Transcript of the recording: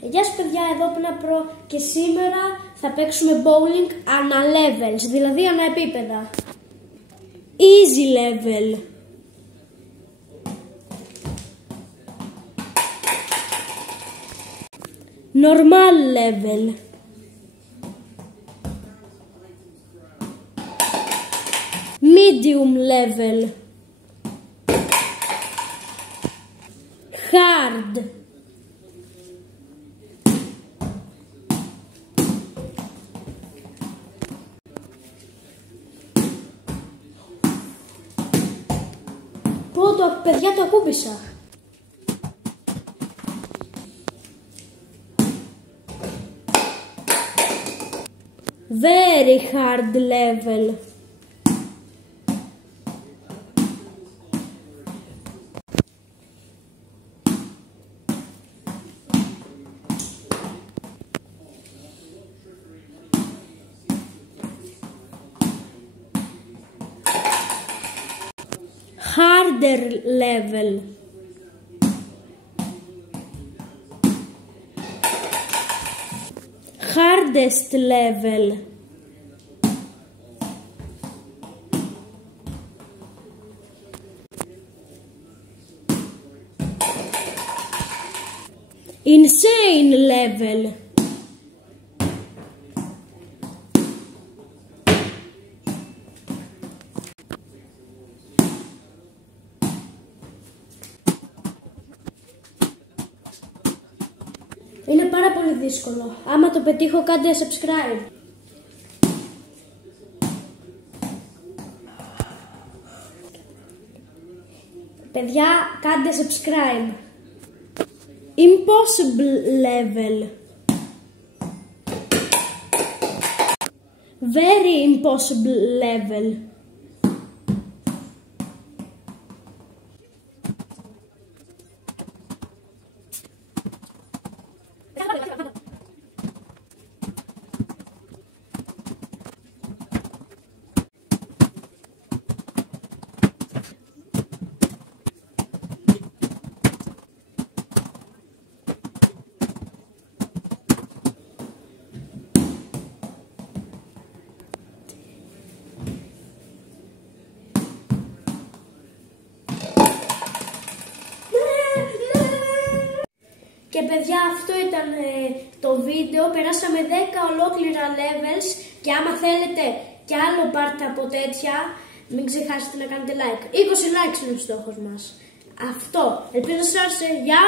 Γεια σας παιδιά, εδώ Πνα Pro και σήμερα θα παίξουμε bowling ανά levels, δηλαδή ανά επίπεδα. Easy level, normal level, medium level, hard, Πρώτο, παιδιά, το ακούμπησα. Very hard level. Harder level. Hardest level. Insane level. Είναι πάρα πολύ δύσκολο. Άμα το πετύχω, κάντε subscribe. Παιδιά, κάντε subscribe. Impossible level. Very impossible level. Και παιδιά, αυτό ήταν το βίντεο. Περάσαμε 10 ολόκληρα levels και άμα θέλετε κι άλλο part από τέτοια, μην ξεχάσετε να κάνετε like. 20 likes είναι ο στόχος μας. Αυτό. Ελπίζω να σας άρεσε. Γεια!